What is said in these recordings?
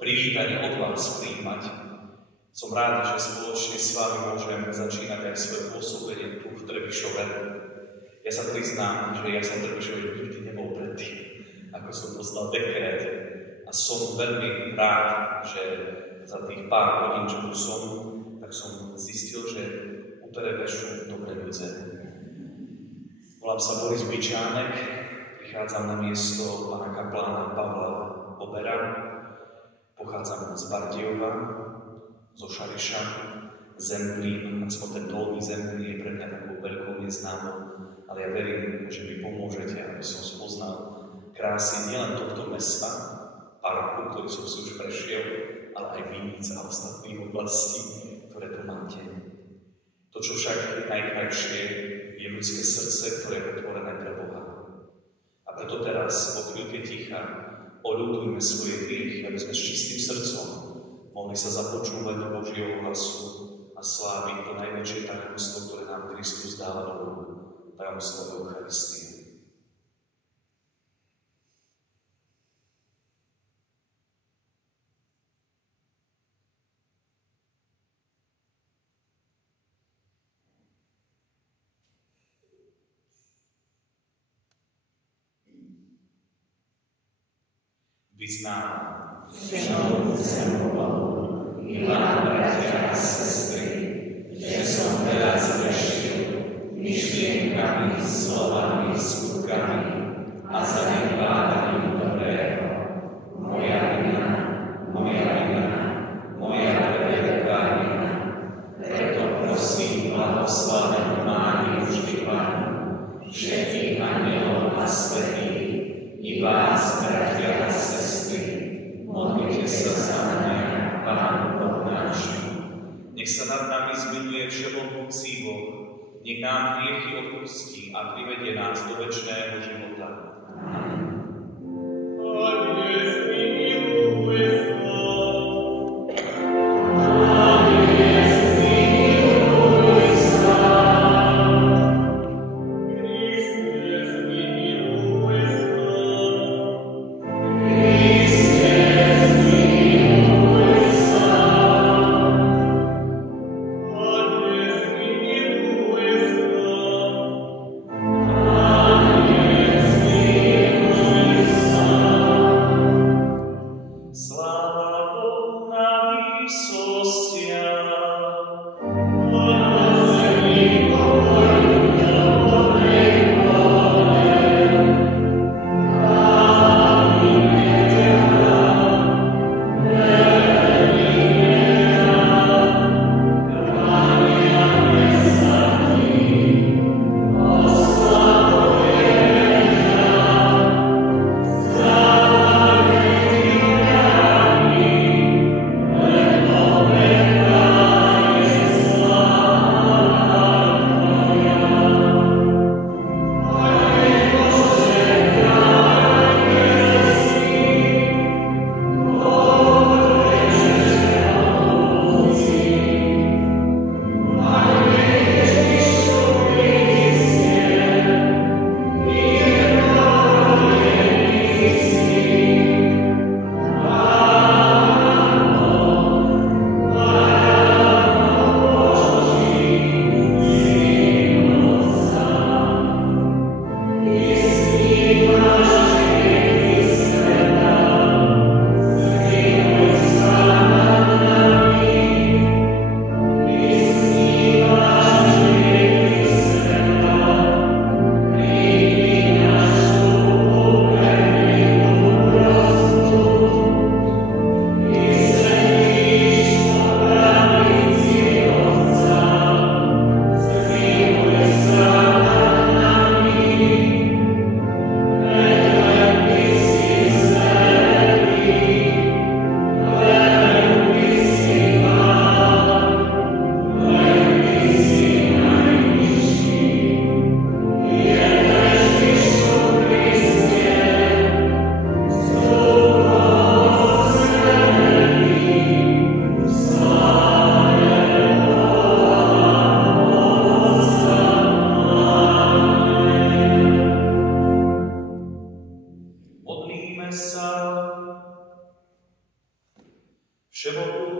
Privítanie od vás prijímať. Som rád, že spoločne s vami môžem začínať aj svoje pôsobenie tu v Trebišove. Ja sa priznám, že ja som v Trebišove nikdy nebol predtým, ako som dostal dekret. A som veľmi rád, že za tých pár hodín, čo tu som, tak som zistil, že u Trebišu dobre ľudze. Volám sa Boris Byčánek, prichádzam na miesto pána kaplána Pavla Bobera. Pochádzam z Bardejova, zo Šariša, Zemplín, aspoň ten dolný Zemplín je pre mňa takou veľkou neznámou, ale ja verím, že mi pomôžete, aby som spoznal krásy nielen tohto mesta, parku, ktorý som si už prešiel, ale aj Vinic a ostatných oblastí, ktoré tu máte. To, čo však je najkrajšie, je ľudské srdce, ktoré je otvorené pre Boha. A preto teraz, vo chvíľke ticha, oľutujme svoje hriechy, aby sme s čistým srdcom mohli sa započúvať do Božieho hlasu a sláviť to najväčšie tajomstvo, ktoré nám Kristus dáva do rúk, tajomstvo Eucharistie. Vyznávam, všemovúcemu Bohu, milá bratia a sestry, že som veľa zgrešil myšlienkami, slovami, skutkami a zanedbávaním dobrého. Moja vina, moja veľká vina. Preto prosím blahoslavenú Máriu vždy Pánu, všetkých anjelov a svätých, i vás, bratia a sestry, modlite sa za mňa, Pánu Boh nášmu. Nech sa nad nami zmiluje všemohúci Boh, nech nám hriechy odpustí a privedie nás do večného života. Amen.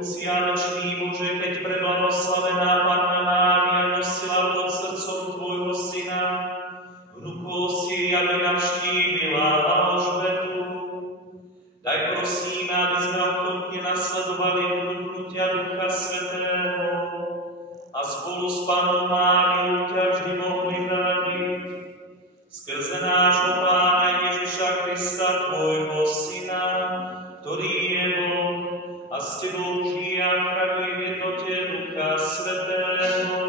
Cianočný Bože, keď preblahoslavená Panna Mária nosila pod srdcom Tvojho Syna, vnukov si, aby navštívila Alžbetu. Daj prosíme, aby sme ochotne nasledovali vnúknutia Ducha Svätého a spolu s Pannou Máriou ťa vždy mohli radiť. Skrze nášho Pána Ježiša Krista, Tvojho Syna, ktorý je Boh a s Tebou žije a kráľuje v jednote Ducha Svätého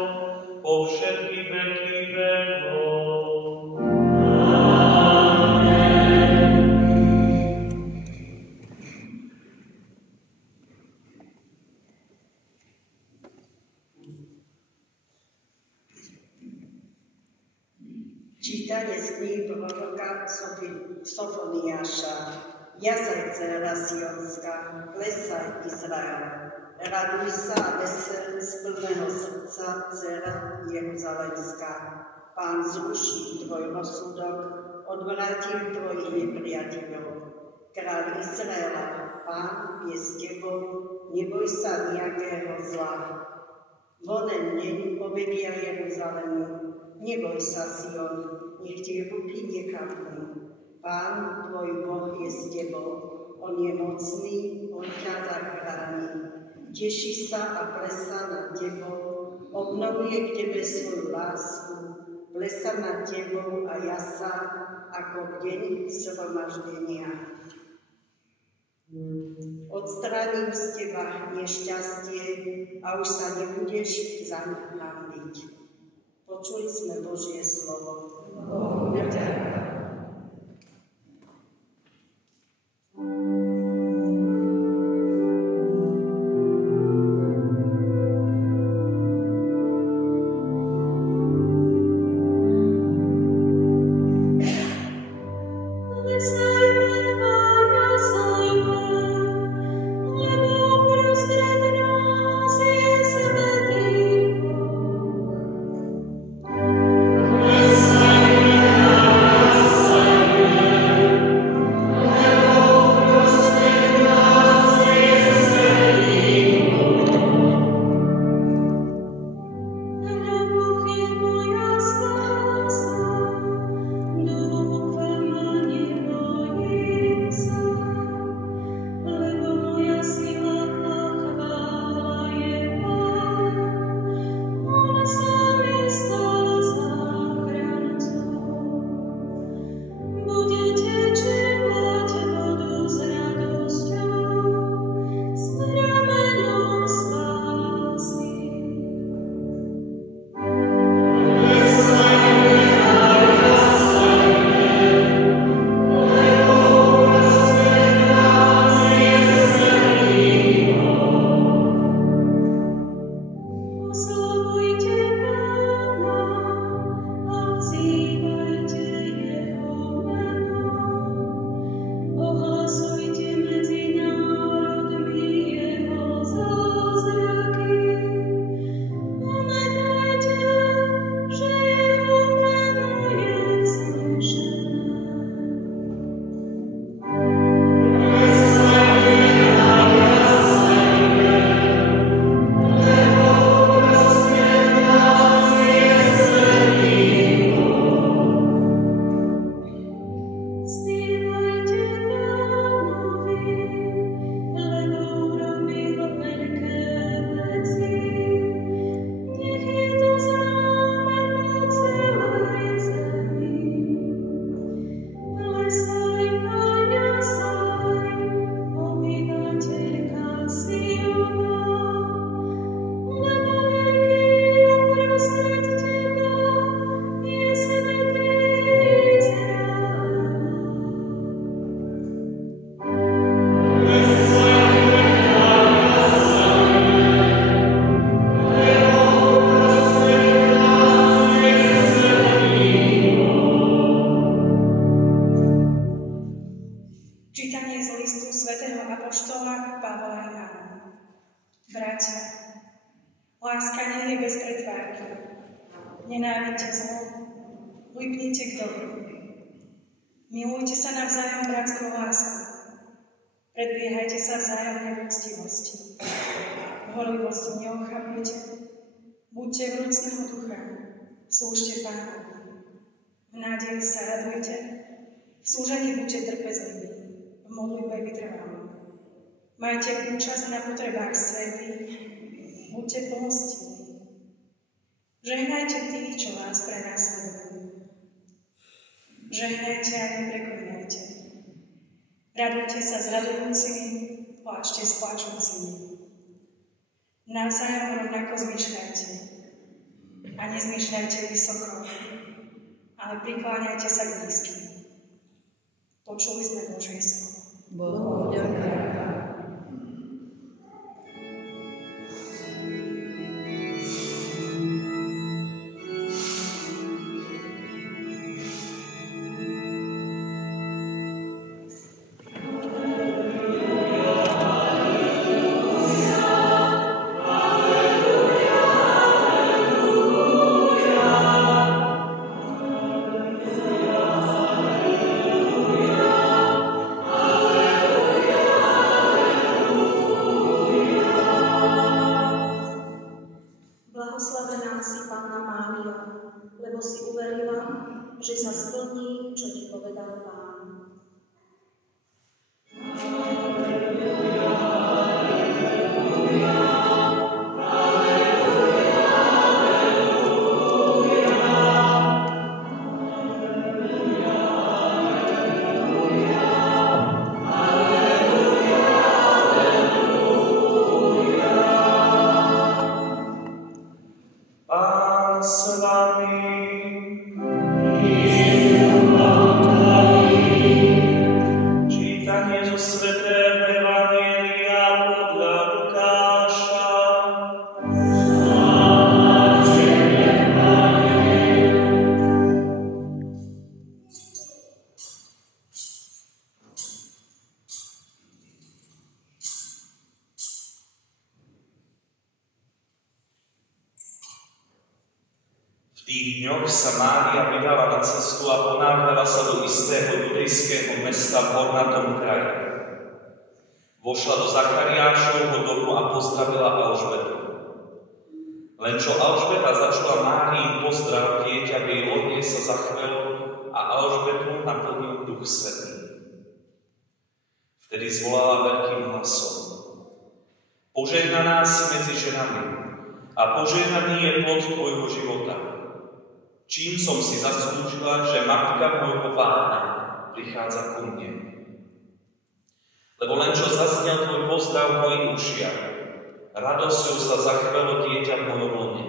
po všetky veky vekov. Čítanie z knihy proroka Sofoniáša. Jasaj, dcera Sionská, plesaj, Izrael. Raduj sa a vesel z plného srdca, dcera Jeruzalemská. Pán zruší tvoj rozsudok, odvrátil tvojich nepriateľov. Kráľ Izraela, Pán je s tebou, neboj sa nejakého zla. Vonen deň povedia Jeruzalemu, neboj sa, Sion, nech tie ruky nechápnú. Pán, tvoj Boh je s tebou, on je mocný, on ťa zachráni. Teší sa a plesá nad tebou, obnovuje k tebe svoju lásku, plesá nad tebou a jasá, ako v deň zhromaždenia. Odstránim z teba nešťastie a už sa nebudeš zaň hanbiť. Počuli sme Božie slovo. Láska nie je bez pretvárky. Nenávidte zlo, lipnite k dobru. Milujte sa navzájom bratskou láskou. Predbiehajte sa vzájomne v úctivosti. V horlivosti neochabujte. Buďte vrúcneho ducha. Slúžte Pánovi. V nádeji sa radujte. V slúžení buďte trpezliví. V modlitbe vytrváli. Majte účasť na potrebách svätých. Buďte pomstiví. Žehnajte tých, čo vás prenasledujú. Žehnajte a nepreklínajte. Radujte sa s radujúcimi, pláčte s pláčúcimi. Navzájom rovnako zmýšľajte. A nezmýšľajte vysoko, ale prikláňajte sa k nízkym. Počuli sme Božie slovo. Bohu vďaka. Blahoslavená si Panna Mária, lebo si uverila, že sa splní, čo ti povedal Pán. V tých dňoch sa Mária vydala na cestu a ponáhľala sa do istého judejského mesta v hornatom kraji. Vošla do Zachariášovho domu a pozdravila Alžbetu. Len čo Alžbeta začula Máriin pozdrav, dieťa v jej lone sa zachvelo a Alžbetu naplnil Duch Svätý. Vtedy zvolala veľkým hlasom: Požehnaná si medzi ženami a požehnaný je plod tvojho života. Čím som si zaslúžila, že matka môjho Pána prichádza ku mne. Lebo len čo zaznel tvoj pozdrav v mojich ušiach, radosťou sa zachvelo dieťa v mojom lone.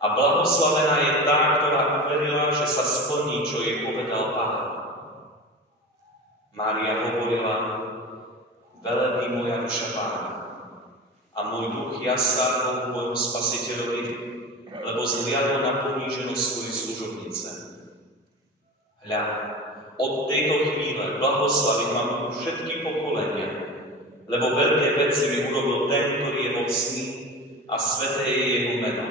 A blahoslavená je tá, ktorá uverila, že sa splní, čo jej povedal Pán. Mária hovorila: Velebí moja duša Pána a môj duch jasá v mojom Spasiteľovi, lebo zhliadol na poníženosť svojej služobnice. Hľa, od tejto chvíle blahoslavím vám všetky pokolenia, lebo veľké veci mi urobil ten, ktorý je mocný, a sveté je jeho meno,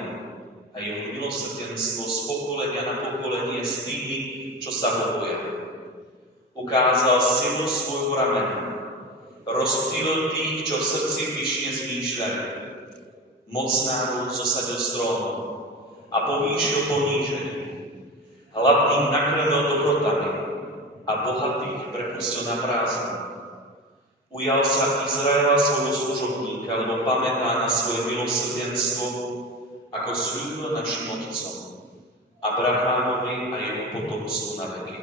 a jeho milosrdenstvo z pokolenia na pokolenie s tými, čo sa ho boja. Ukázal silu svojho ramena, rozptýlil tých, čo v srdci pyšne zmýšľajú. Mocnáru zosadil z trónu a povýšil ponížených. Hladných nakrmil dobrotami a bohatých prepustil na prázdno. Ujal sa Izraela svojho služobníka, lebo pamätá na svoje milosrdenstvo, ako sľúbil našim otcom, Abrahámovi a jeho potomstvu na veky.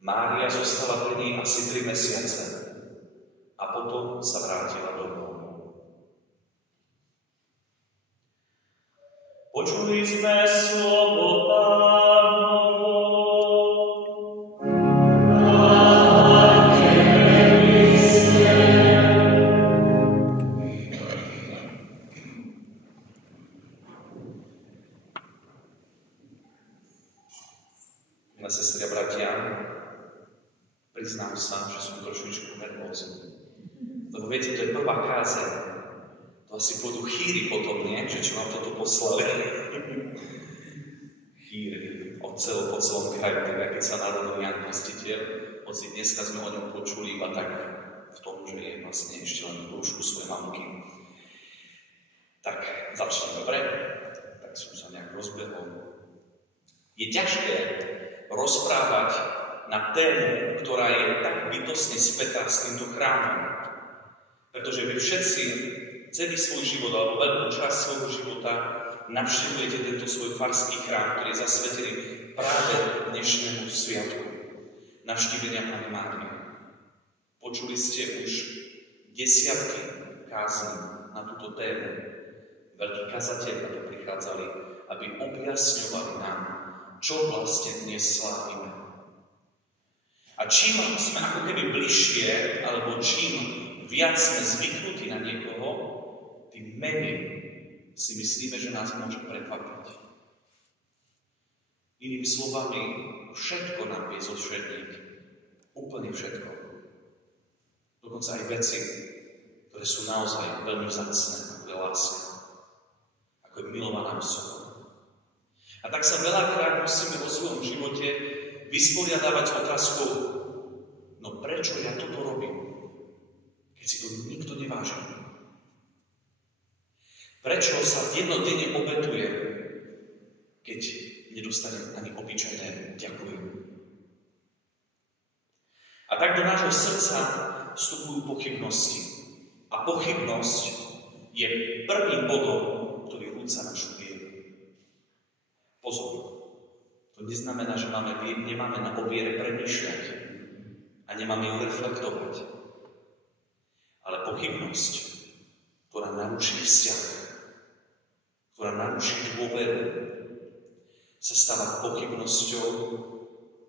Mária zostala pri nej asi 3 mesiace a potom sa vrátila domov. Počuli sme slovo Pánovo. Milé sestry a bratia, priznám sa, že som trošičku nervózny. Lebo viete, to je prvá kázeň. To asi pôjdu chýry potom, nie? Že čo nám toto poslali. Chýry po celom kraju, teda keď sa narodil Ján Krstiteľ, hoci dneska sme o ňom počuli iba tak v tom, že je vlastne ešte len v brúšku svojej mamky. Tak začnem, dobre? Tak som sa nejak rozbehol. Je ťažké rozprávať na tému, ktorá je tak bytostne spätá s týmto chrámom. Pretože vy všetci celý svoj život, alebo veľkú časť svojho života navštevujete tento svoj farský chrám, ktorý je zasvetený práve dnešnému sviatku navštívenia Panny Márie. Počuli ste už desiatky kázní na túto tému. Veľkí kazatelia to prichádzali, aby objasňovali nám, čo vlastne dnes slávime. A čím sme ako keby bližšie, alebo čím viac sme zvyknutí na niekoho, tým menej si myslíme, že nás môže prekvapiť. Inými slovami, všetko nám vie zovšedniť. Úplne všetko. Dokonca aj veci, ktoré sú naozaj veľmi vzácne, ako je láska, ako je milovaná osoba. A tak sa veľakrát musíme vo svojom živote vysporiadávať s otázkou, no prečo ja toto robím, keď si to nikto neváži? Prečo sa dennodenne obetujem, keď nedostanem ani obyčajné ďakujem? A tak do nášho srdca vstupujú pochybnosti. A pochybnosť je prvým bodom, ktorý rúca našu vieru. Pozor, to neznamená, že nemáme na viere premýšľať a nemáme ju reflektovať. Ale pochybnosť, ktorá naruší vzťah, ktorá naruší dôveru, sa stáva pochybnosťou,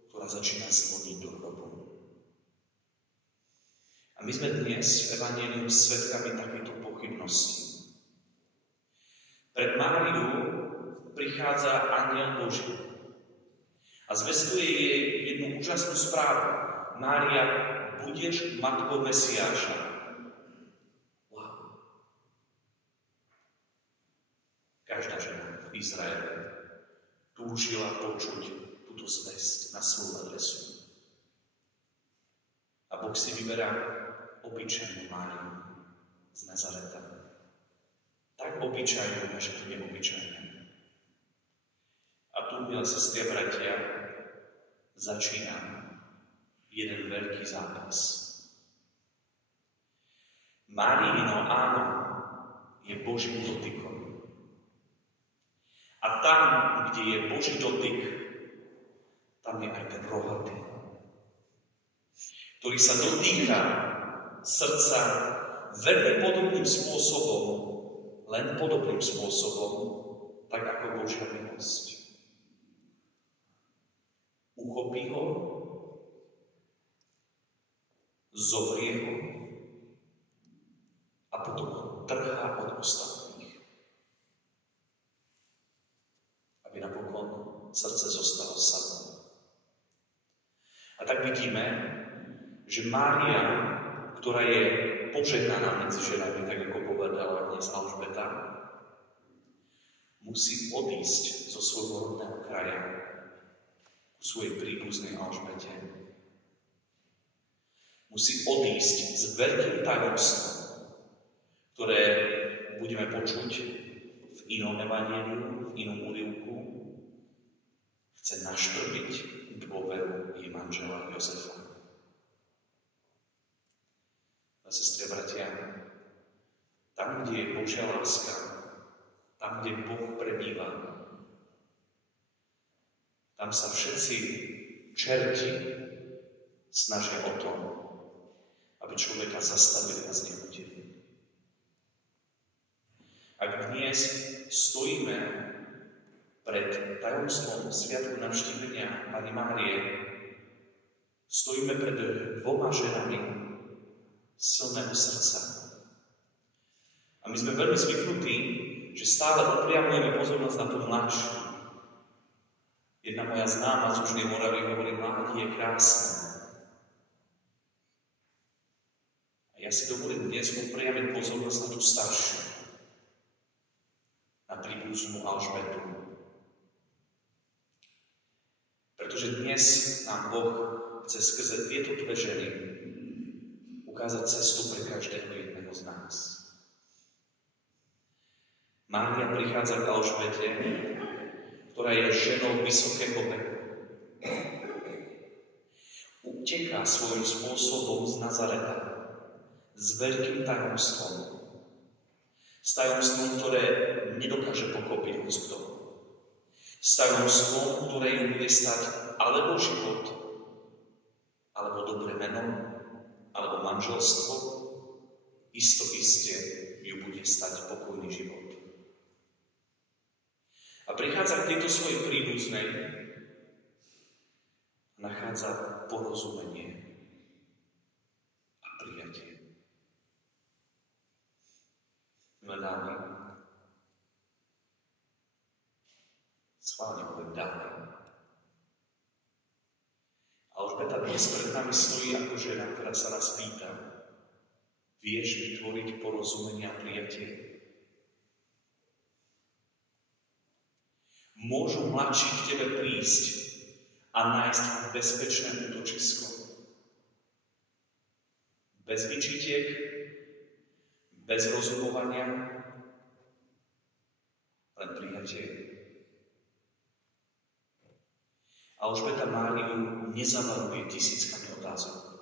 ktorá začína zvoniť do hrobu. A my sme dnes v Evanjeliu svedkami takýchto pochybností. Pred Máriu prichádza anjel Boží a zvestuje jej jednu úžasnú správu. Mária, budeš matkou Mesiáša. Wow. Každá žena v Izraeli túžila počuť túto zvesť na svoju adresu. A Boh si vyberá obyčajnú Máriu z Nazareta. Tak obyčajnú, že to neobyčajné. A tu, milé sestry a bratia, začína jeden veľký zápas. Máriino áno je Božím dotykom. A tam, kde je Boží dotyk, tam je aj ten rohatý, ktorý sa dotýka srdca veľmi podobným spôsobom, len podobným spôsobom, tak ako Božia milosť. Uchopí ho, zovrie ho a potom ho trhá od ostatných. Aby napokon srdce zostalo samé. A tak vidíme, že Mária, ktorá je požehnaná medzi ženami, tak ako povedala dnes Alžbeta, musí odísť zo svojho rodného kraja ku svojej príbuznej Alžbete. Musí odísť s veľkým tajomstvom, ktoré budeme počuť v inom evanjeliu, v inom úryvku. Chce naštrbiť dôveru jej manžela Jozefa. Sestri a bratia, tam, kde je Božia láska, tam, kde Boh prebýva, tam sa všetci čerti snažia o to, aby človeka zastavili a znechutili. Ak dnes stojíme pred tajomstvom sviatku navštívenia Panny Márie, stojíme pred dvoma ženami silného srdca. A my sme veľmi zvyknutí, že stále upriamujeme pozornosť na tú mladšiu. Jedna moja známa z Južnej Moravy hovorí, mladí je krásne. A ja si dovolím dnes upriamiť pozornosť na tú staršiu, na príbuznú Alžbetu. Pretože dnes nám Boh chce skrze tieto dve ženy ukázať cestu pre každého jedného z nás. Mária prichádza k Alžbete, ktorá je ženou vysokého veku. Uteká svojím spôsobom z Nazareta, s veľkým tajomstvom. S tajomstvom, ktoré nedokáže pochopiť hocikto. S tajomstvom, ktoré ju bude stať alebo život, alebo dobré meno, alebo manželstvo, iste ju bude stať pokojný život. A prichádza k tejto svojej príbuznej a nachádza porozumenie a prijatie. Milé dámy, schválne poviem dámy, Alžbeta dnes pred nami stojí ako žena, ktorá sa nás pýta: vieš vytvoriť porozumenie a prijatie? Môžu mladší k tebe prísť a nájsť bezpečné útočisko? Bez vyčítiek, bez rozumovania, len prijatie. Alžbeta Máriu nezavaluje tisíckami otázok,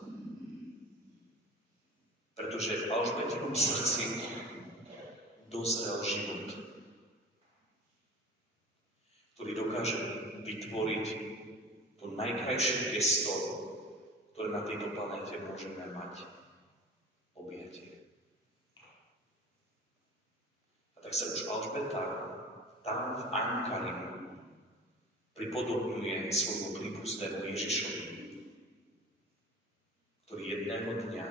pretože v Alžbetinom srdci dozrel život, ktorý dokáže vytvoriť to najkrajšie gesto, ktoré na tejto planéte môžeme mať: objatie. A tak sa už Alžbeta tam v Ankari pripodobňuje svojmu príbuznému Ježišovi, ktorý jedného dňa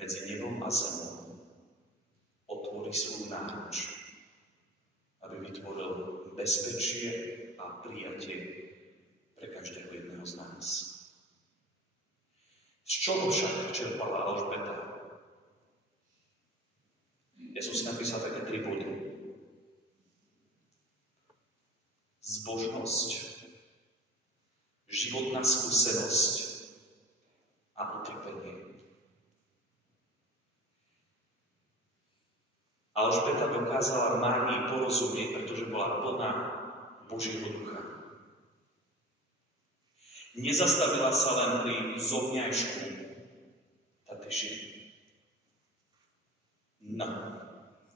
medzi nebom a zemou otvorí svoju náruč, aby vytvoril bezpečie a prijatie pre každého jedného z nás. Z čoho však čerpala Alžbeta? Ja som si napísal také 3 body. Zbožnosť, životná skúsenosť a utrpenie. Alžbeta dokázala Márii porozumieť, pretože bola plná Božieho ducha. Nezastavila sa len pri zovňajšku Tateši. No,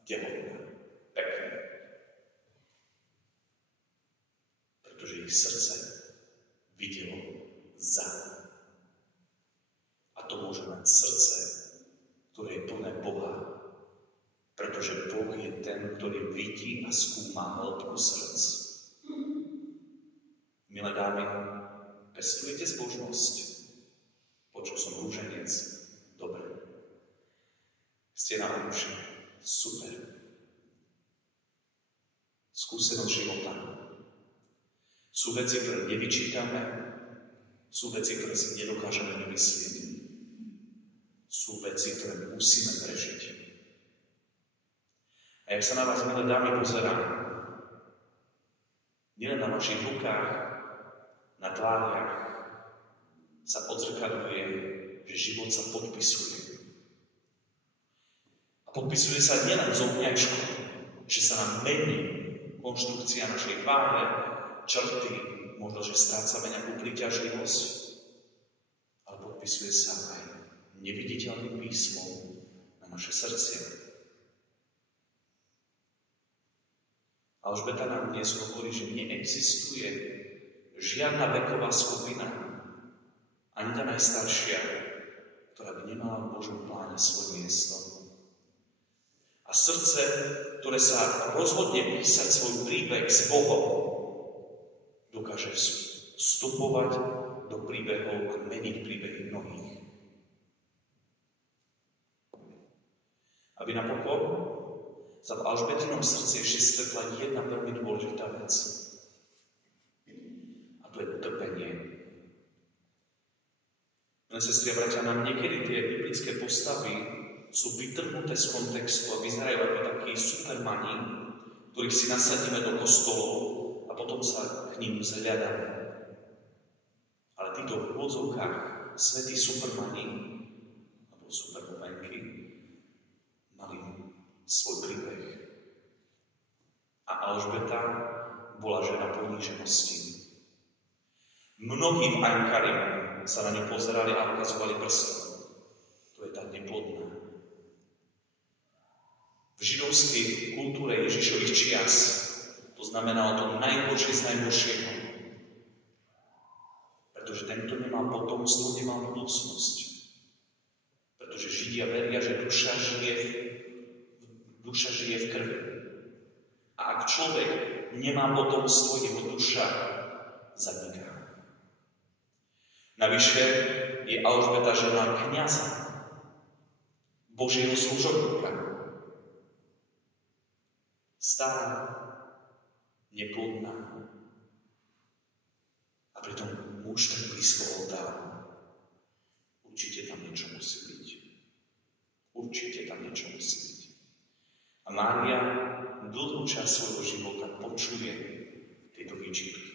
tehotná, pekné. Pretože ich srdce videlo za. A to môže mať srdce, ktoré je plné Boha, pretože Boh je ten, ktorý vidí a skúma hĺbku srdc. Milé dámy, pestujete zbožnosť? Počul som rúženec. Dobre. Ste na uši. Super. Skúsenosť života. Sú veci, ktoré nevyčítame, sú veci, ktoré si nedokážeme vymyslieť. Sú veci, ktoré musíme prežiť. A jak sa na vás, milé dámy, pozerám, nielen na vašich rukách, na tváriach sa odzrkadľuje, že život sa podpisuje. A podpisuje sa nielen zovňajškom, že sa nám mení konštrukcia našej tváre, črty, možno, že strácame nejakú príťažlivosť, ale podpisuje sa aj neviditeľným písmom na naše srdce. Alžbeta nám dnes hovorí, že neexistuje žiadna veková skupina, ani tá najstaršia, ktorá by nemala v Božom pláne svoje miesto. A srdce, ktoré sa rozhodne písať svoj príbeh s Bohom, dokáže vstupovať do príbehov a meniť príbehy mnohých. Aby napokon sa v Alžbetinom srdci ešte stretla jedna veľmi dôležitá vec. A to je utrpenie. Milé sestry a bratia, nám niekedy tie biblické postavy sú vytrhnuté z kontextu a vyzerajú ako takí supermani, ktorých si nasadíme do kostolov a potom sa k ním zhľadáme. A Ale títo v úvodzovkách svätí supermani alebo superwomanky mali svoj príbeh. A Alžbeta bola žena poníženosti. Mnohí v Ankare sa na ňu pozerali a ukazovali prstom. To je tá neplodná. V židovskej kultúre Ježišových čias to znamenalo to najhoršie z najhoršieho. Pretože ten, kto nemá potomstvo, nemá budúcnosť. Pretože Židia veria, že duša žije v krvi. A ak človek nemá potomstvo, jeho duša zaniká. Navyše je Alžbeta žena kňaza, Božieho služobníka. Stará, neplodná. A pritom muž tak blízko oltára. Určite tam niečo musí byť. Určite tam niečo musí byť. A Mária dlhú časť svojho života počuje tieto výčitky.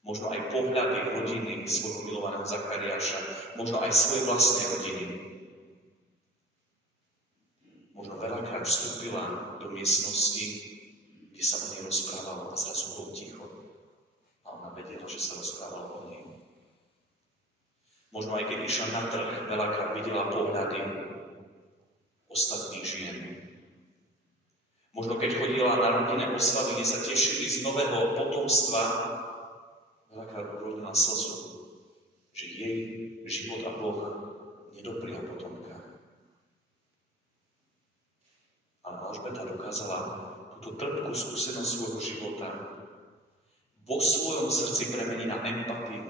Možno aj pohľady rodiny svojho milovaného Zachariáša, možno aj svoje vlastné rodiny. Možno veľakrát vstúpila do miestnosti, kde sa o nej rozprávalo a zrazu bolo ticho. A ona vedela, že sa rozprávalo o nej. Možno aj keď išla na trh, veľakrát videla pohľady ostatných žien. Možno keď chodila na rodinné oslavy, kde sa tešili z nového potomstva, veľakrát urodila slzu, že jej život a Boh nedopria potomka. Ale Alžbeta dokázala túto trpkú skúsenosť svojho života vo svojom srdci premeniť na empatiu.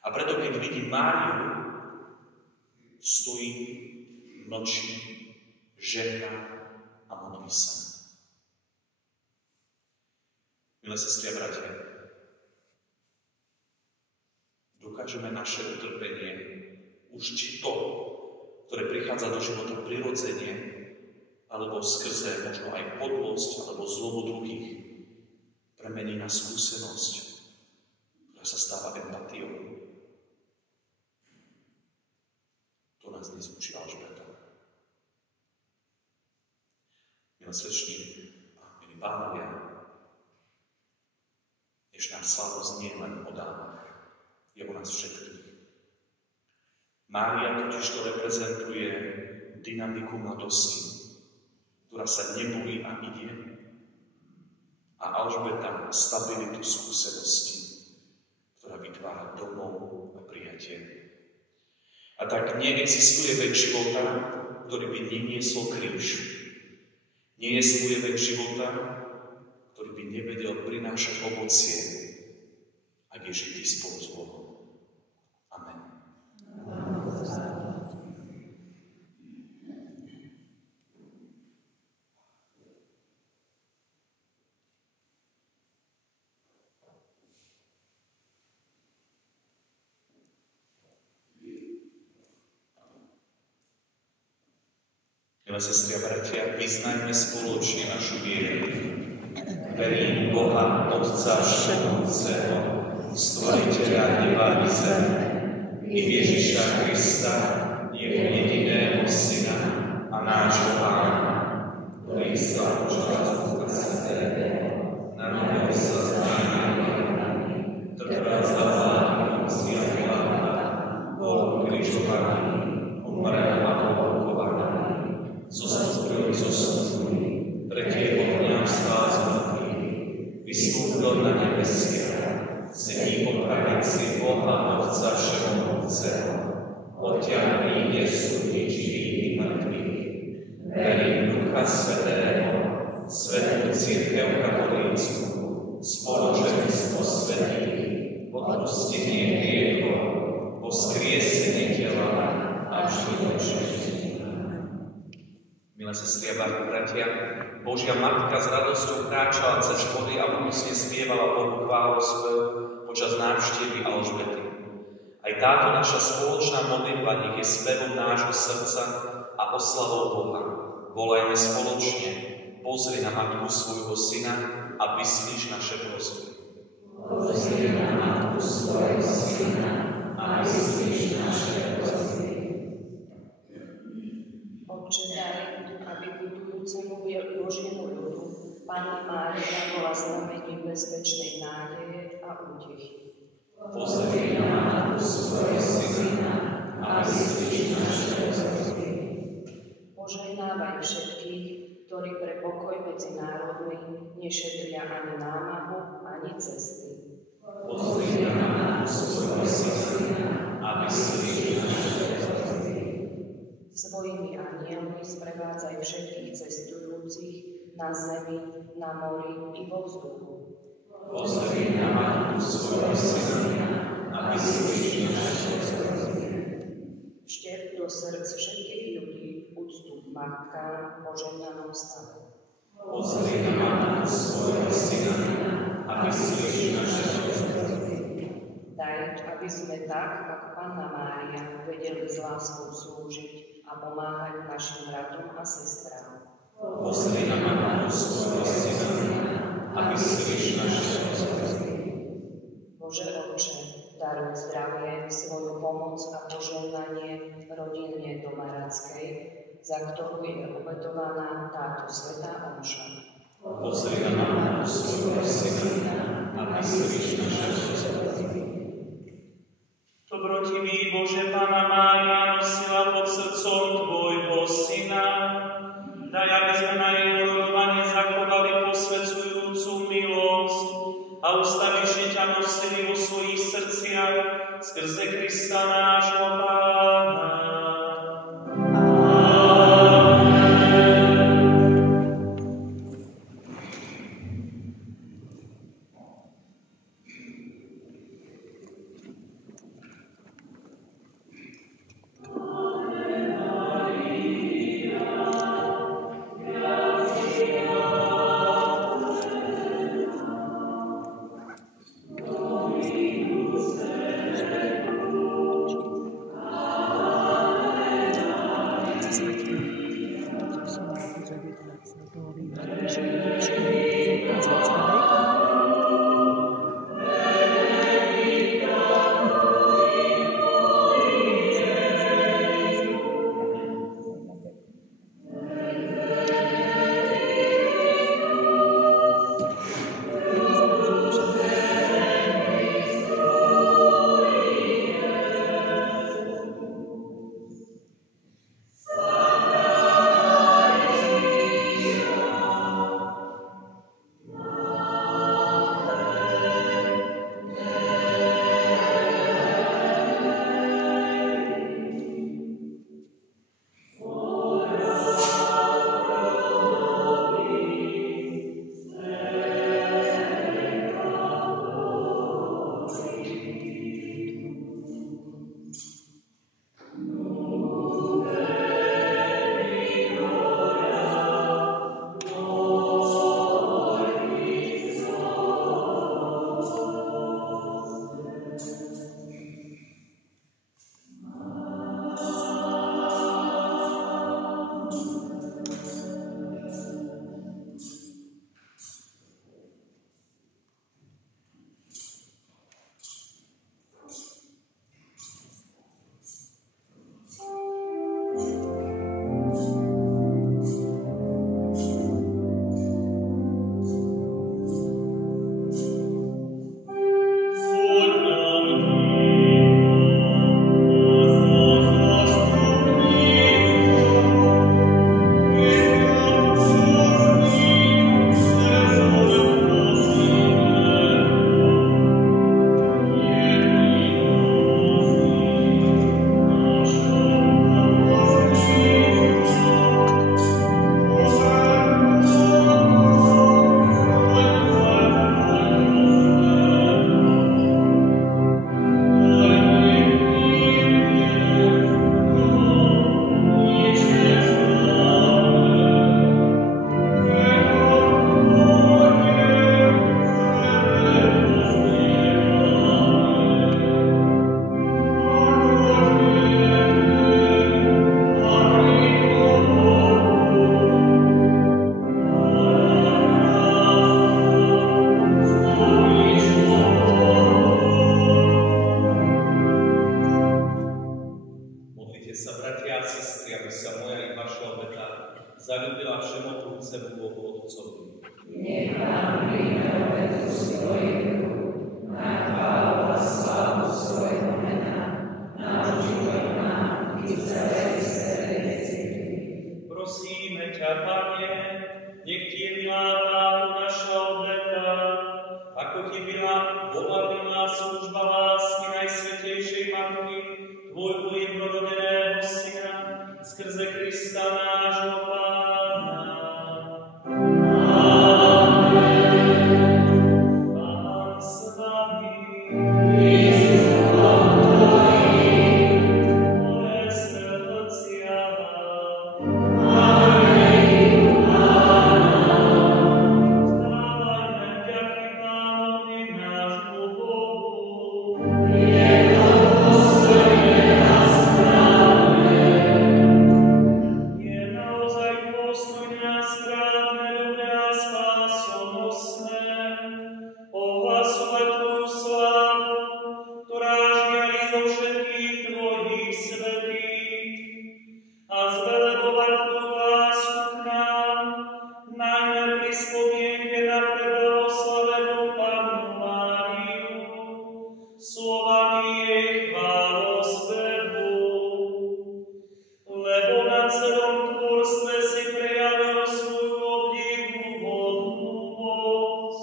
A preto, keď vidí Máriu, stojí, mlčí, žehná a modlí sa. Milé sestry a bratia, dokážeme naše utrpenie, už či to, ktoré prichádza do života prirodzene, alebo skrze možno aj podlosť, alebo zlobu druhých, premení na skúsenosť, ktorá sa stáva empatiou. To nás dnes učí Alžbeta. Milé slečny a milí pánovia, dnešná slávosť nie je len o dámach, je o nás všetkých. Mária totiž to reprezentuje dynamiku mladosti, ktorá sa nebojí a ide. A Alžbeta stabilitu skúsenosti, ktorá vytvára domov a prijatie. A tak neexistuje vek života, ktorý by neniesol kríž. Neexistuje vek života, ktorý by nevedel prinášať ovocie, ak je žitý spolu s Bohom. Amen. Milé sestry a bratia, vyznajme spoločne našu vieru. Verím Boha, Otca Všemohúceho, Stvoriteľa neba i zeme, i Ježiša Krista, jeho jediného Syna a nášho Pána, ktorý sa počal z Ducha Svätého, narodil sa z Márie, trpel za vládu Poncia Piláta, bol ukrižovaný, umrel a bol pochovaný, zostúpil zo smrti, tretieho dňa vstal z mŕtvych, vystúpil na nebesia, sedí po pravici Boha Otca Všemohúceho, odtiaľ príde súdiť živých i mŕtvych. Verím Ducha Svätého, Svätú cirkev katolícku, spoločenstvo svätých, odpustenie hriechov, vzkriesenie tela a život večný. Milé sestry a bratia, Božia Matka s radosťou kráčala cez vody a úsne spievala Bohu chválospev počas návštevy Alžbety. Aj táto naša spoločná modlitba nech je spevom nášho srdca a oslavou Boha. Volajme spoločne, pozri na Matku svojho Syna a vyslíš naše prosby. matku svojho syna a vyslíš naše prosby. Otče, daj, aby budujúcemu Božiemu ľudu Panna Mária bola znamením bezpečnej nádeje a útechy. Pozri na matku svojho syna a vyslíš naše prosby. Požehnávaj všetkých, ktorí pre pokoj medzi národmi nešetria ani námahu, ani cesty. Pozri na matku svojho syna a vyslíš naše prosby. Svojimi anielmi sprevádzaj všetkých cestujúcich na zemi, na mori i vo vzduchu. Pozri na matku svojho syna a vyslíš naše prosby. Vštep do srdc všetkých ľudí úctu k matkám v požehnanom stave. Pozri na matku svojho syna a vyslíš naše prosby. Daj, aby sme tak, ako Panna Mária, vedeli s láskou slúžiť a pomáhať našim bratom a sestrám. Pozri na matku svojho syna a vyslíš naše prosby. Bože Otče, daruj zdravie, svoju pomoc a požehnanie rodine Domaradskej, za ktorú je obetovaná táto svätá omša. Pozri na matku svojho syna a vyslíš naše prosby. Dobrotivý Bože, Panna Mária nosila pod srdcom Tvojho Syna. Daj, aby sme na jej urodovanie zachovali posvedzujúcu milosť a ustavične ťa nosili vo svojich srdciach skrze Krista nášho Pána. skrze Krista nášho Pána. Pán s vami. Bolesné srdcia. Vzdávajme vďaky Pánovi nášmu Bohu. Je naozaj dôstojné a správne, dobré a spásonosné ohlasovať Tvoju slávu, ktorá žiari zo všetkých Tvojich svätých, a zvelebovať Tvoju lásku k nám, najmä pri spomienke na preblahoslavenú Pannu Máriu, slovami jej chválospevu. Lebo na celom tvorstve si prejavil svoju obdivuhodnú moc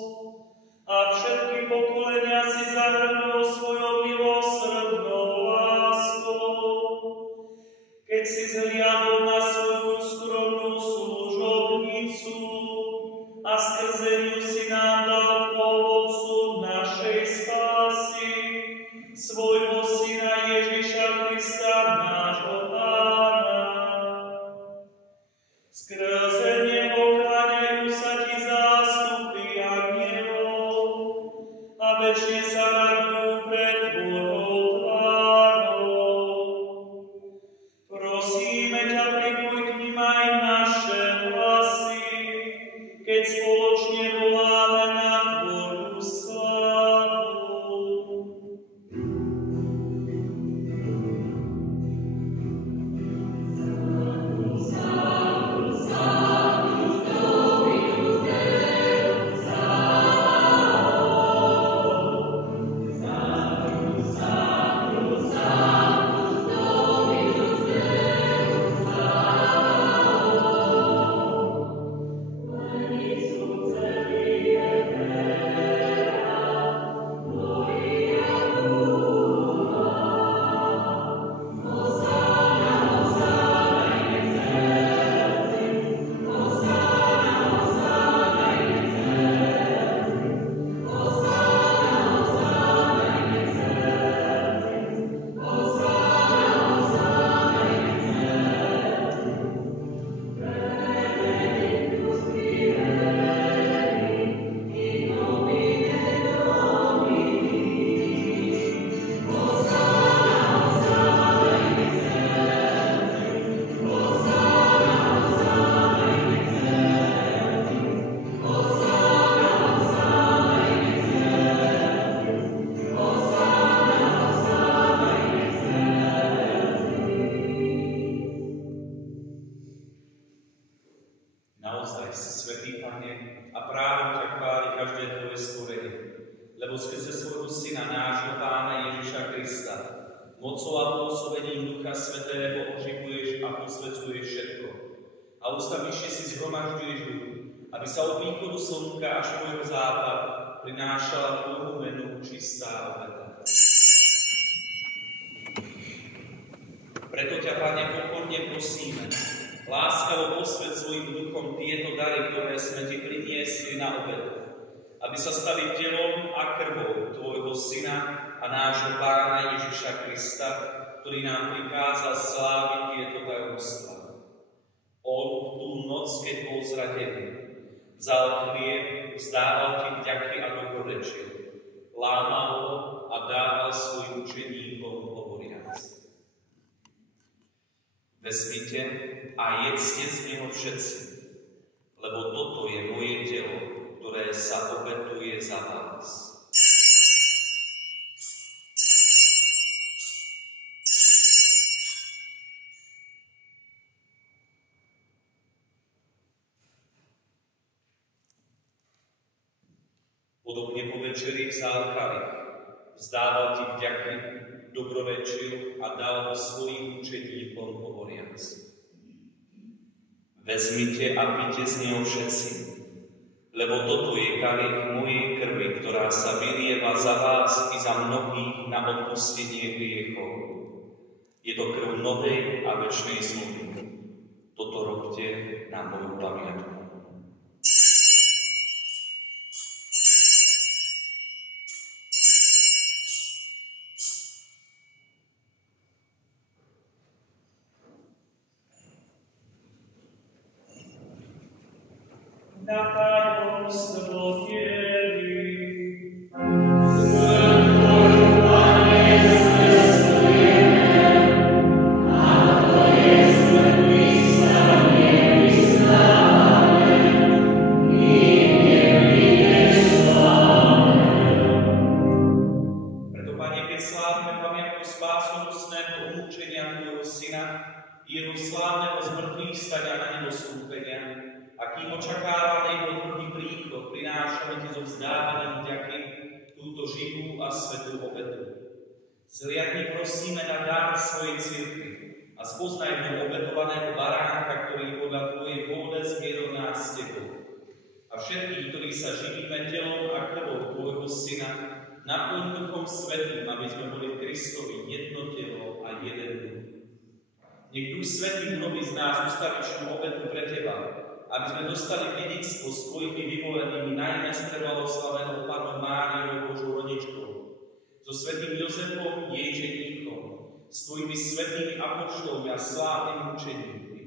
a všetky pokolenia si zahrnul svojou milosrdnou láskou. Keď si zhliadol na svoju skromnú služobnicu a skrze ňu si nám dal pôvodcu našej spásy, svojho Syna Ježiša Krista, nášho Pána. Skrze neho kláňajú sa ti zástupy anielov a večne sa radujú pred tvojou tvárou. Prosíme ťa, pripoň k nim aj naše hlasy, keď spoločne voláme na tvoju slávu. Naozaj si svätý, Pane, a práve ťa chváli každé tvoje stvorenie, lebo skrze svojho Syna, nášho Pána Ježiša Krista, mocou a pôsobením Ducha Svätého oživuješ a posvedzuješ všetko. A ustavične si zhromažďuješ ľudí, aby sa od východu slnka až po jeho západ prinášala tvojmu menu čistá obeta. Preto ťa, Pane, pokorne prosíme, láskavo posväť svojim duchom tieto dary, ktoré sme ti priniesli na obetu, aby sa stali telom a krvou tvojho Syna a nášho Pána Ježiša Krista, ktorý nám prikázal sláviť tieto tajomstvá. On v tú noc, keď bol zradený, vzal chlieb, vzdával ti vďaky a dobrorečil, lámal ho a dával svojim učeníkom hovoriac: Vezmite a jedzte z neho všetci, lebo toto je moje telo, ktoré sa obetuje za vás. Podobne po večeri vzal kalich, vzdával ti vďaky, dobrorečil a dal svojim učeníkom hovoriac: Vezmite a pite z neho všetci, lebo toto je kalich mojej krvi, ktorá sa vylieva za vás i za mnohých na odpustenie hriechov. Je to krv novej a večnej zmluvy, Toto robte na moju pamiatku. Na tajomstvo viery. Preto, Pane, keď slávime pamiatku spásonosného umúčenia Tvojho Syna i Jeho slávneho zmŕtvychvstania na nebo vstúpenia, a kým očakávaný jeho druhý príchod, prinášame Ti so vzdávaním vďaky túto živú a svätú obetu. Zliadni prosíme na dar svojej cirkvi a spoznaj v ňom obetovaného baránka, ktorý podľa Tvojej vôle zmieril nás s Tebou. A všetkých, ktorí sa živíme telom a krvou Tvojho Syna, naplň Duchom Svätým, aby sme boli v Kristovi jedno telo a jeden duch. Nech Duch Svätý urobí z nás ustavičnú obetu pre Teba, aby sme dostali dedičstvo s Tvojimi vyvolenými, najmä s preblahoslavenou Pannou Máriou, Božou rodičkou, so svätým Jozefom, jej ženíchom, s Tvojimi svätými apoštolmi a slávnymi učeníkmi,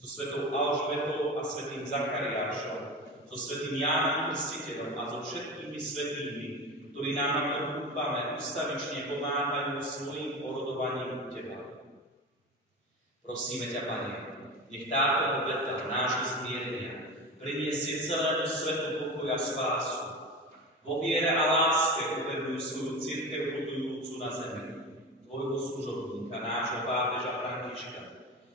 so svätou Alžbetou a svätým Zachariášom, so svätým Jánom Krstiteľom a so všetkými svätými, ktorí nám, ako dúfame, ustavične pomáhajú svojim porodovaním u Teba. Prosíme ťa, Pane, nech táto obeta nášho zmierenia priniesie celému svetu pokoj a spásu. Vo viere a láske upevňuj svoju cirkev putujúcu na zemi, Tvojho služobníka, nášho pápeža Františka,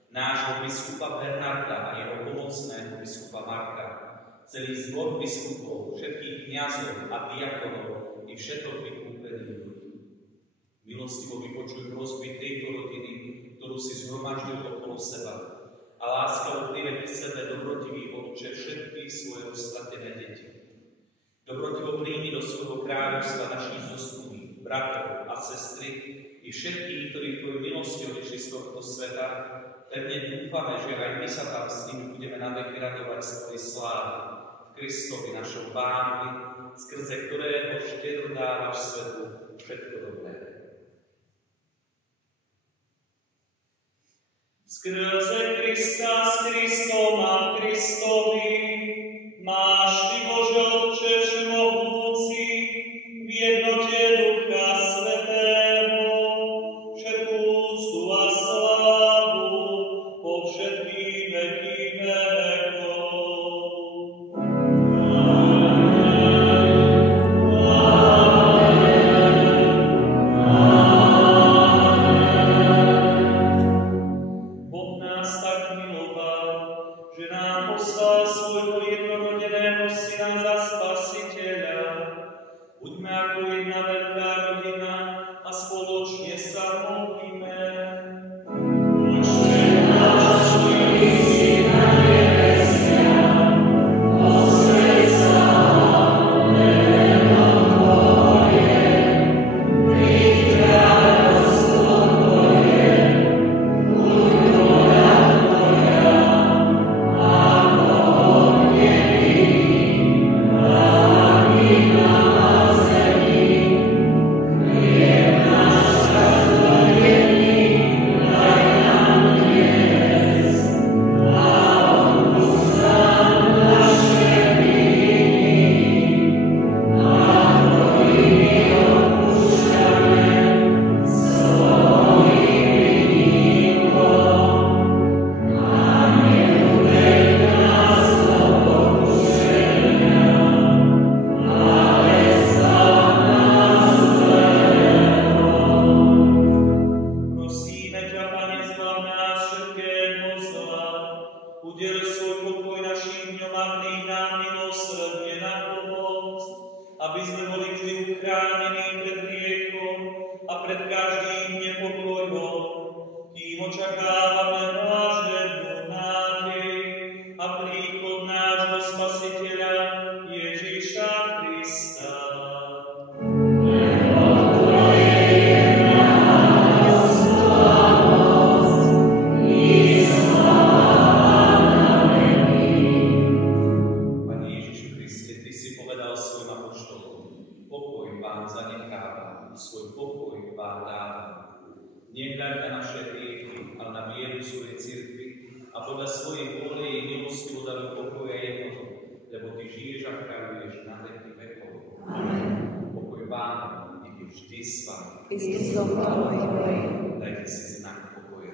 nášho biskupa Bernarda a jeho pomocného biskupa Marka, celý zbor biskupov, všetkých kňazov a diakonov i všetok vykúpených ľudí. Milostivo vypočuj prosby tejto rodiny, ktorú si zhromaždil okolo seba, a láskavo priveď k sebe, dobrotivý Otče, všetky svoje roztratené deti. Dobrotivo príjmi do svojho kráľovstva našich zosnulých, bratov a sestry i všetkých, ktorí Tvojou milosťou vyšli z tohto sveta. Pevne dúfame, že aj my sa tam s nimi budeme naveky radovať z Tvojej slávy, v Kristovi, našom Pánovi, skrze ktorého štedro dávaš svetu všetko dobré. Skrze Krista, s Kristom a v Kristovi, máš Ty, Bože Otče všemohúci, v jednote Ducha Svätého, všetku úctu a slávu po všetky veky vekov. svoj pokoj vám dáva. Nehľad na naše hriechy, ale na vieru svojej cirkvi a podľa svojej vôle jej milosti podaruj pokoja jednotu, lebo Ty žiješ a kráľuješ na veky vekov. Amen. Pokoj vám je vždy s vami. I s duchom tvojim. Dajte si znak pokoja.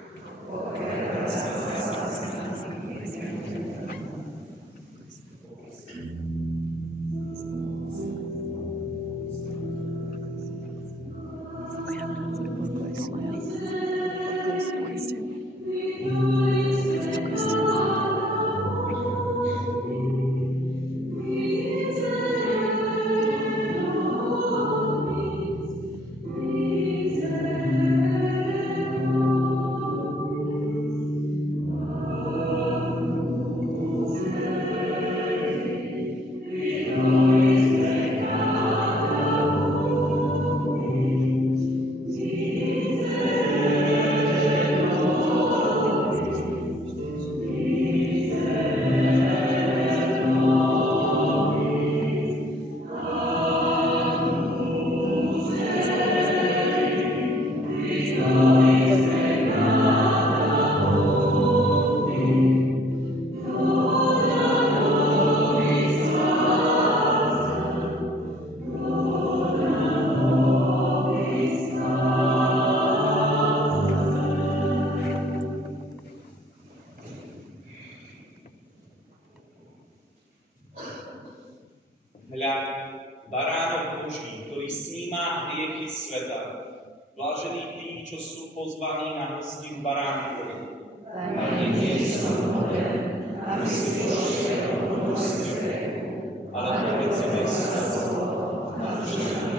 Hľa, baránok Boží, ktorý snímá hriechy sveta. Blážení tí, čo sú pozvaní na hostinu baránkovi. Pane, nie som hoden, aby si vošiel do môjho griechu, Ale povedz mi slovo a všetkých.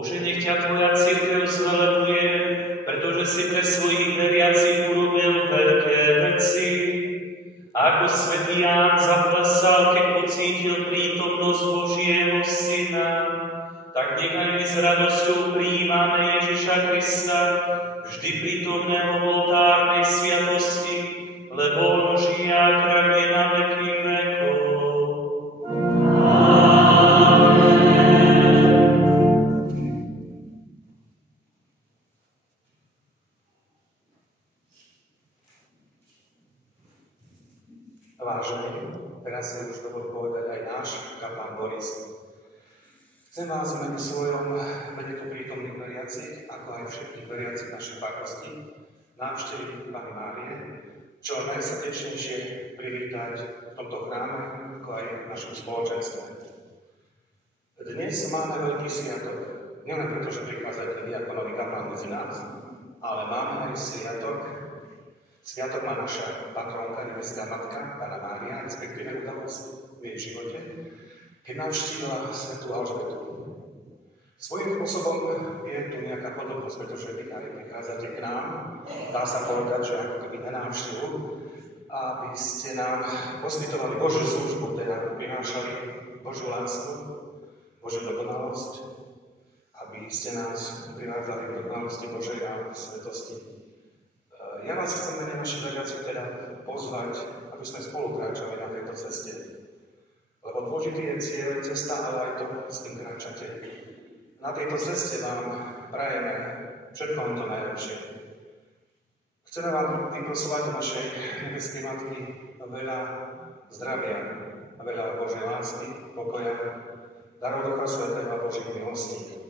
Bože, nech ťa tvoja cirkev zvelebuje, pretože si pre svojich veriacich urobil veľké veci. Ako svätý Ján zaplesal, keď pocítil prítomnosť Božieho Syna, tak nechaj my s radosťou prijímame Ježiša Krista, vždy prítomného v oltárnej sviatosti, lebo on žije a kráľuje na veky vekov. Vážení, teraz si už dovolí povedať aj náš kaplan Boris. Chcem vás v mene svojom, mene tu prítomných veriacich, ako aj všetkých veriacich našej farnosti, návšteviť Panny Márie, čo najsrdečnejšie privítať v tomto chráme, ako aj v našom spoločenstve. Dnes máme veľký sviatok, nielen preto, že prichádzate vy ako nový kaplan medzi nás, ale máme aj Sviatok má naša patrónka, nebeská matka, Panna Mária, respektíve udalosť v jej živote, keď navštívila svätú Alžbetu. Svojím spôsobom je tu nejaká podobnosť, pretože vy aj prichádzate k nám, dá sa povedať, že ako keby na návštevu, aby ste nám poskytovali Božiu službu, teda prinášali Božiu lásku, Božiu dokonalosť, aby ste nás privádzali do dokonalosti Božej a svetosti. Ja vás chcem mene našich veriacich teda pozvať, aby sme spolu kráčali na tejto ceste. Lebo dôležitý je cieľ, cesta, ale aj to, s kým kráčate. Na tejto ceste vám prajeme všetko len to najlepšie. Chceme vám vyprosovať do našej nebeskej Matky veľa zdravia, veľa Božej lásky, pokoja, darov Ducha Svätého a Božích milostí.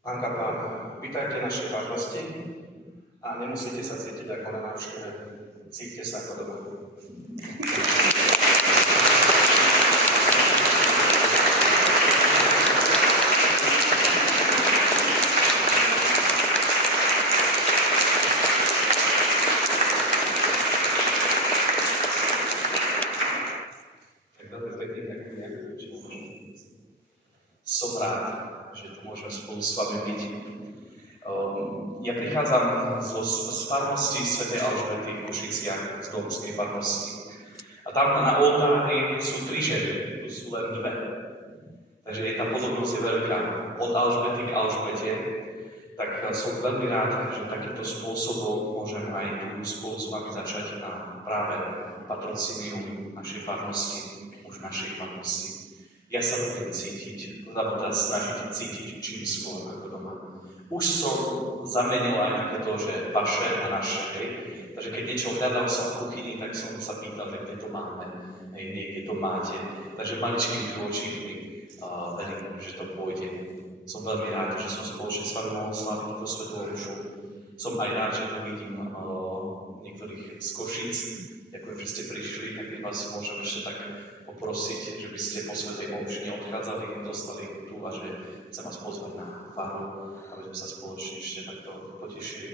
Pán kaplan, vítajte našej farnosti. A nemusíte sa cítiť ako na návšteve. Cítite sa ako doma. Som rád, že tu môžem spolu s vami byť. Ja prichádzam z farnosti svätej Alžbety v Košiciach, z Dolskej farnosti. A tam na oltári sú 3 ženy, tu sú len 2. Takže je tá podobnosť je veľká. Od Alžbety k Alžbete. Tak som veľmi rád, že takýmto spôsobom môžem aj tu spolu s vami začať na práve patrocínium našej farnosti, už našej farnosti. Ja sa budem cítiť, snažiť cítiť čím skôr ako doma. Už som zamenil aj takéto, že vaše a naše, hej. Takže keď niečo hľadal som v kuchyni, tak som sa pýtal, že kde to máme, hej, niekde to máte. Takže maličkým krôčikmi verím, že to pôjde. Som veľmi rád, že som spoločne s vami mohol slaviť túto svätú omšu. Som aj rád, že tu vidím niektorých z Košíc. Ďakujem, že ste prišli, tak vás môžem ešte tak poprosiť, že by ste po svätej omši neodchádzali, dostali tu a že chcem vás pozvať na faru, aby sme sa spoločne ešte takto potešili.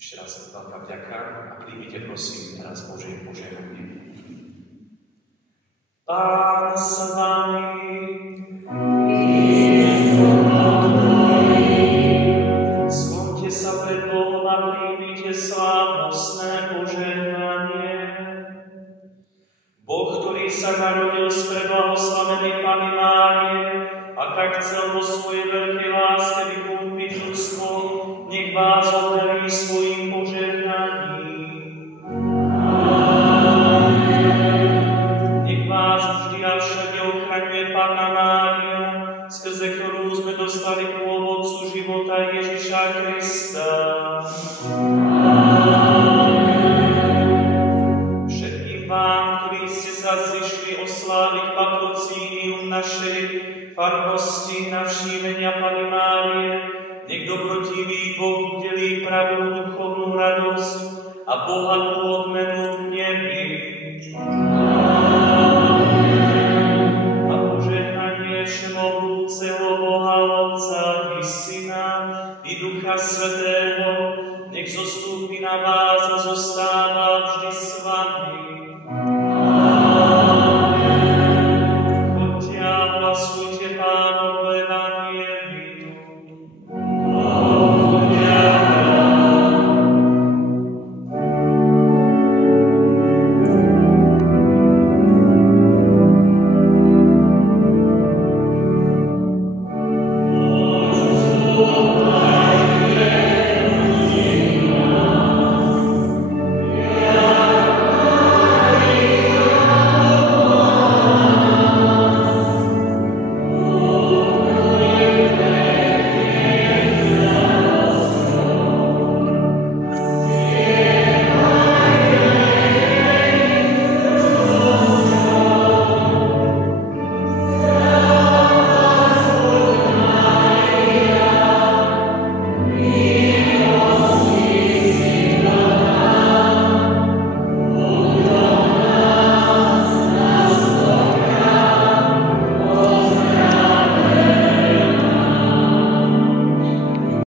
Ešte raz veľká vďaka a príjmite prosím teraz Božie požehnanie. Pán s vami, skloňte sa pred Bohom a príjmite slávnostné požehnanie. Boh, ktorý sa narodil z preblahoslavenej Panny Márie, a tak chcel vo svojej veľkej láske vykúpiť ľudstvo, nech vás obdarí svojím požehnaním. Nech vás vždy a všade ochraňuje Panna Mária, skrze ktorú sme dostali pôvodcu života Ježiša Krista. Všetkým vám, ktorí ste sa zišli osláviť patrocínium našej farnosti navštívenia Panny Márie, nech dobrotivý Boh udelí pravú duchovnú radosť a bohatú odmenu